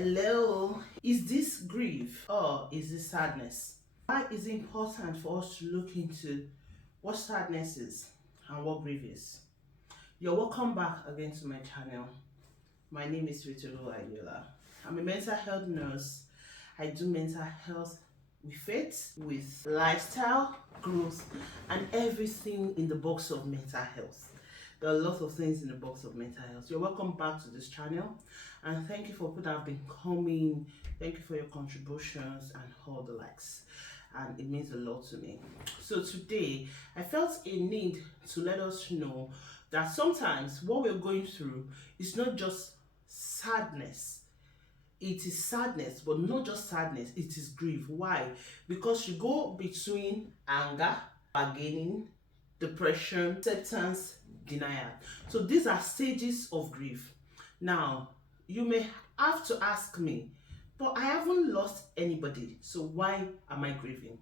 Hello, is this grief or is this sadness? Why is it important for us to look into what sadness is and what grief is? You're welcome back again to my channel. My name is Ritolu Ayola. I'm a mental health nurse. I do mental health with faith, with lifestyle, growth, and everything in the box of mental health. There are a lot of things in the box of mental health. You're welcome back to this channel, and thank you for people that have been coming. Thank you for your contributions and all the likes, and it means a lot to me. So today I felt a need to let us know that sometimes what we're going through is not just sadness. It is sadness, but not just sadness, it is grief. Why? Because you go between anger, bargaining, depression, acceptance, denial. So these are stages of grief. Now, you may have to ask me, but I haven't lost anybody, so why am I grieving?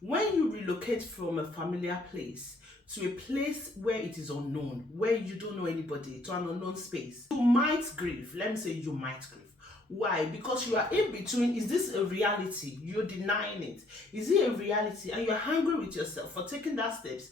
When you relocate from a familiar place to a place where it is unknown, where you don't know anybody, to an unknown space, you might grieve. Let me say you might grieve. Why? Because you are in between. Is this a reality? You're denying it. Is it a reality? And you're angry with yourself for taking that steps,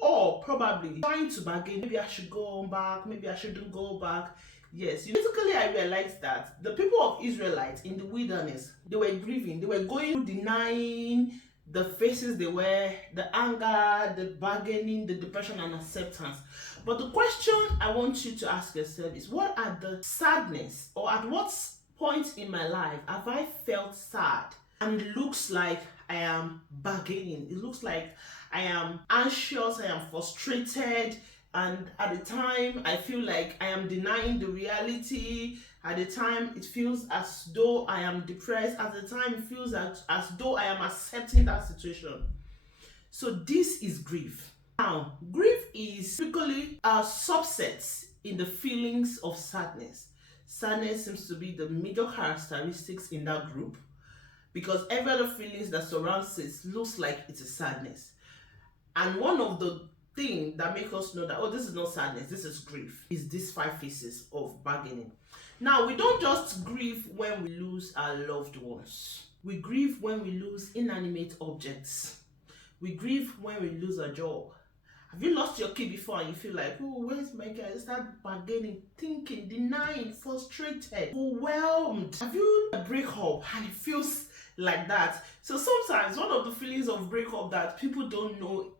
or probably trying to bargain. Maybe I should go back. Maybe I shouldn't go back. Yes, basically I realized that the people of Israelites in the wilderness, they were grieving. They were going through denying the faces they were, the anger, the bargaining, the depression and acceptance. But the question I want you to ask yourself is, what are the sadness, or at what point in my life have I felt sad and it looks like I am bargaining? It looks like I am anxious, I am frustrated, and at the time I feel like I am denying the reality. At the time it feels as though I am depressed. At the time it feels as though I am accepting that situation. So this is grief. Now, grief is typically a subset in the feelings of sadness. Sadness seems to be the major characteristics in that group, because every other feelings that surrounds it looks like it's a sadness. And one of the things that make us know that, oh, this is not sadness, this is grief, is these 5 phases of bargaining. Now, we don't just grieve when we lose our loved ones. We grieve when we lose inanimate objects. We grieve when we lose a job. Have you lost your key before and you feel like, oh, where's my guy? You start bargaining, thinking, denying, frustrated, overwhelmed. Have you a breakup and it feels like that? So sometimes one of the feelings of breakup that people don't know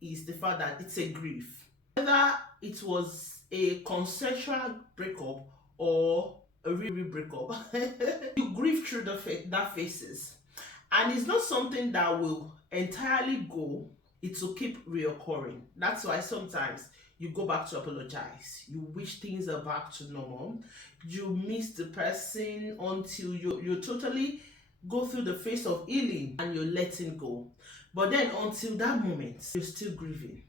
is the fact that it's a grief. Whether it was a consensual breakup or a real breakup, you grieve through that phases. And it's not something that will entirely go. It will keep reoccurring. That's why sometimes you go back to apologize. You wish things are back to normal. You miss the person until you totally go through the phase of healing and you're letting go. But then until that moment, you're still grieving.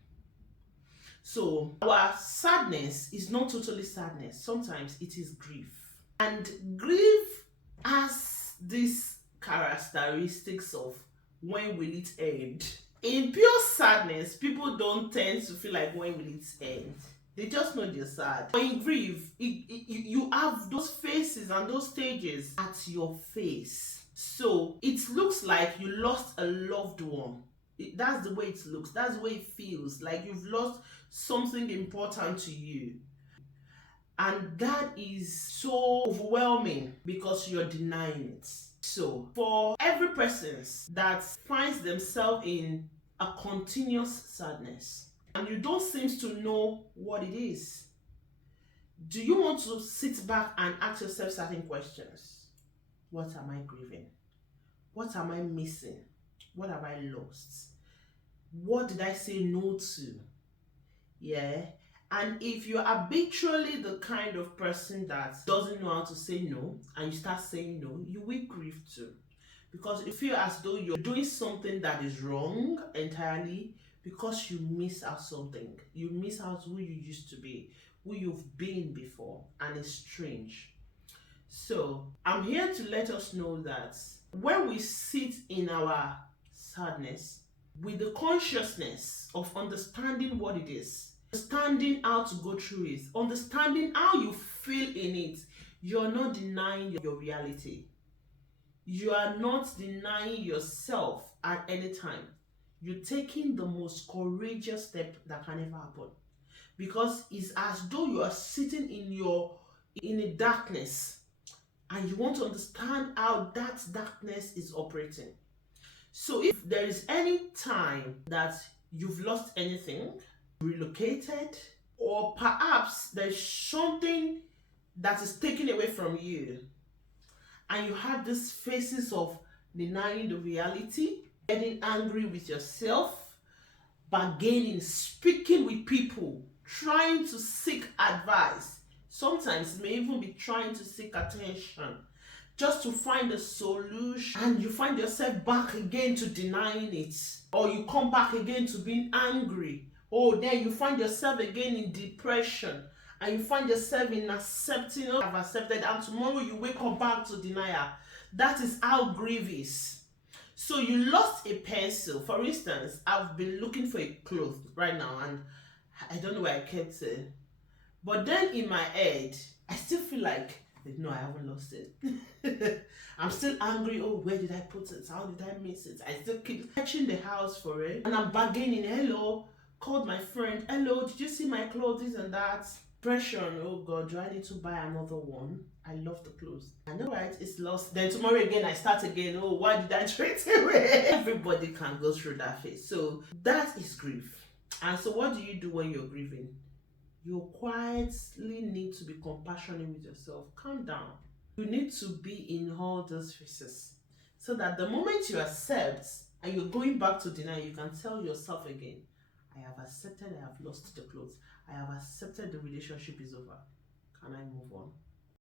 So our sadness is not totally sadness. Sometimes it is grief. And grief has these characteristics of, when will it end? In pure sadness, people don't tend to feel like, when will it end? They just know they're sad. But in grief, you have those phases and those stages at your face. So it looks like you lost a loved one. That's the way it looks. That's the way it feels. Like you've lost something important to you. And that is so overwhelming because you're denying it. So for every person that finds themselves in a continuous sadness and you don't seem to know what it is, do you want to sit back and ask yourself certain questions? What am I grieving? What am I missing? What have I lost? What did I say no to? Yeah. And if you're habitually the kind of person that doesn't know how to say no, and you start saying no, you will grieve too. Because you feel as though you're doing something that is wrong entirely, because you miss out something. You miss out who you used to be, who you've been before, and it's strange. So I'm here to let us know that when we sit in our sadness with the consciousness of understanding what it is, understanding how to go through it, understanding how you feel in it, You're not denying your reality. You are not denying yourself at any time. You're taking the most courageous step that can ever happen. Because it's as though you are sitting in a darkness and you want to understand how that darkness is operating. So if there is any time that you've lost anything, relocated, or perhaps there's something that is taken away from you, and you have these phases of denying the reality, getting angry with yourself, bargaining, speaking with people, trying to seek advice, sometimes may even be trying to seek attention just to find a solution, and you find yourself back again to denying it, or you come back again to being angry, or then you find yourself again in depression, and you find yourself in accepting, oh, I've accepted, and tomorrow you wake up back to denial. That is how grief is. So you lost a pencil. For instance, I've been looking for a cloth right now, and I don't know where I kept it. But then in my head, I still feel like, no, I haven't lost it. I'm still angry. Oh, where did I put it? How did I miss it? I still keep searching the house for it. And I'm bargaining. Hello, called my friend. Hello, did you see my clothes? This and that. Depression. Oh God, do I need to buy another one? I love the clothes. I know, right? It's lost. Then tomorrow again, I start again. Oh, why did I trade it away? Everybody can go through that phase. So that is grief. And so what do you do when you're grieving? You quietly need to be compassionate with yourself. Calm down. You need to be in all those phases so that the moment you accept and you're going back to deny, you can tell yourself again, I have accepted I have lost the clothes. I have accepted the relationship is over. Can I move on?